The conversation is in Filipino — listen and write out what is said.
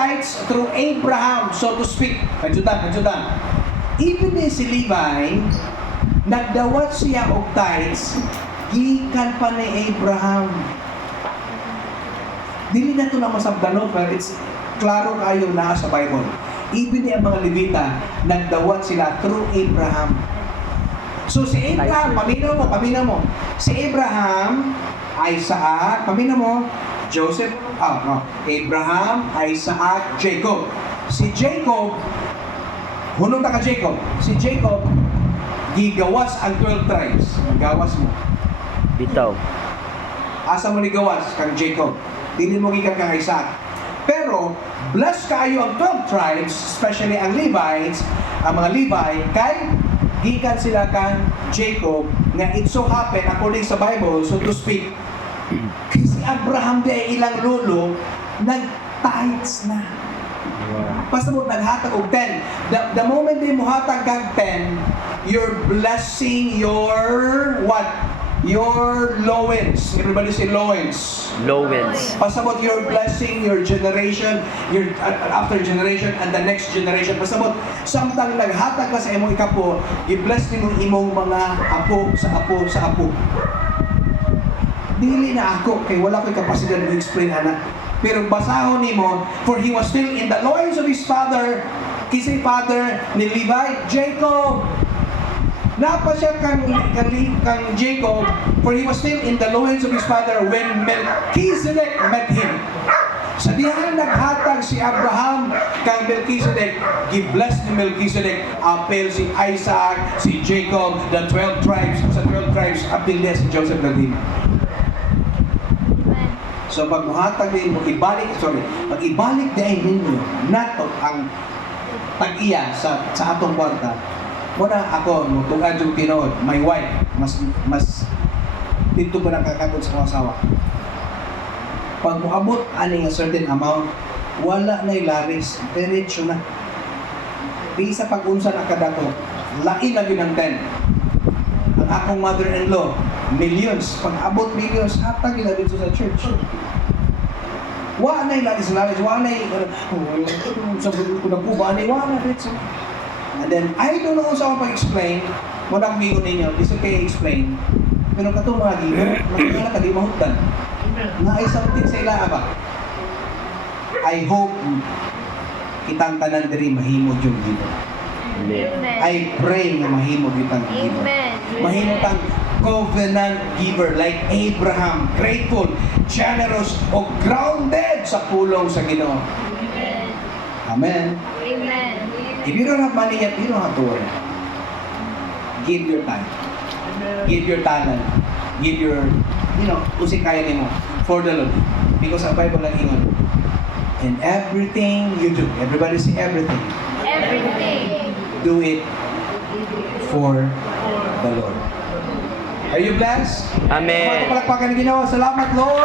tithes through Abraham, so to speak. Kajutan. Even ni si Levi, nagdawat siya og tithes, gikan pa ni Abraham. Dili na ito na masabdano, pero it's klaro kayo na sa Bible. Even ang mga Levita, nagdawat sila through Abraham. So si Abraham, paminaw mo. Si Abraham, Isaac, paminaw mo, Joseph, Abraham, Isaac, Jacob. Si Jacob, hunong ka Jacob. Si Jacob, gigawas ang 12 tribes. Gawas mo. Bitaw. Asa mo ni gawas kang Jacob? Dili mo gikan kang Isaac. Pero, blessed kayo ang 12 tribes, especially ang Levites, ang mga Levi, kay gikan sila kang Jacob, nga it so happen, according sa Bible, so to speak, kasi Abraham di ay ilang lolo, nag-tithes na. Basta mo, naghatag og 10. The moment di mo hatag kang 10, you're blessing your, what? Your loins. Everybody say loins. Lowens. Pasabot, you're blessing your generation, your after generation, and the next generation. Pasabot, samtang naghatag ka sa imong ikapo, i-bless nimo imong mga apo sa apo sa apo. Dili na ako, kay wala ko'y kapasidad to explain, anak. Pero basahon nimo, for he was still in the loins of his father. Kisay father ni Levi, Jacob. Napa siya kang Jacob, for he was still in the loins of his father when Melchizedek met him. Sa dihan naghatag si Abraham kang Melchizedek, gi-bless ni Melchizedek, apel si Isaac, si Jacob, the 12 tribes, sa 12 tribes, apel niya si Joseph Nadim. So pag muhatag din mo, pag ibalik din ninyo, nato ang tag-iya sa atong kwarta, muna ako, tungad yung tinood, my wife, mas dito ba nakakatod sa asawa. Pag muabot ani a certain amount, wala na ilaris, diretso na. Di sa pag-unsa na kadato, lain na yun ang 10. Ang akong mother-in-law, millions, pag abot millions, hatag nila dito sa church. Wala na ilaris, wala na sa ko na po ba, wala na dito. And then, I don't know sa pag-explain, walang migo ninyo, this okay explain. Pero katong mga gigo, nakikala ka di mahutdan. Nga ay something sa ila ba? I hope kitang tanan diri mahimod yung gigo. I pray na mahimod kitang gigo. Mahimod tang covenant giver like Abraham, grateful, generous, o grounded sa pulong sa Ginoo. Amen. Amen. If you don't have money yet, you don't have to worry. Give your time. Give your talent. Give your, usik kaya nimo for the Lord. Because ang Bible lang ingon, in everything you do, everybody say everything. Everything. Do it for the Lord. Are you blessed? Amen. Palakpakan ng Ginoo. Salamat, Lord.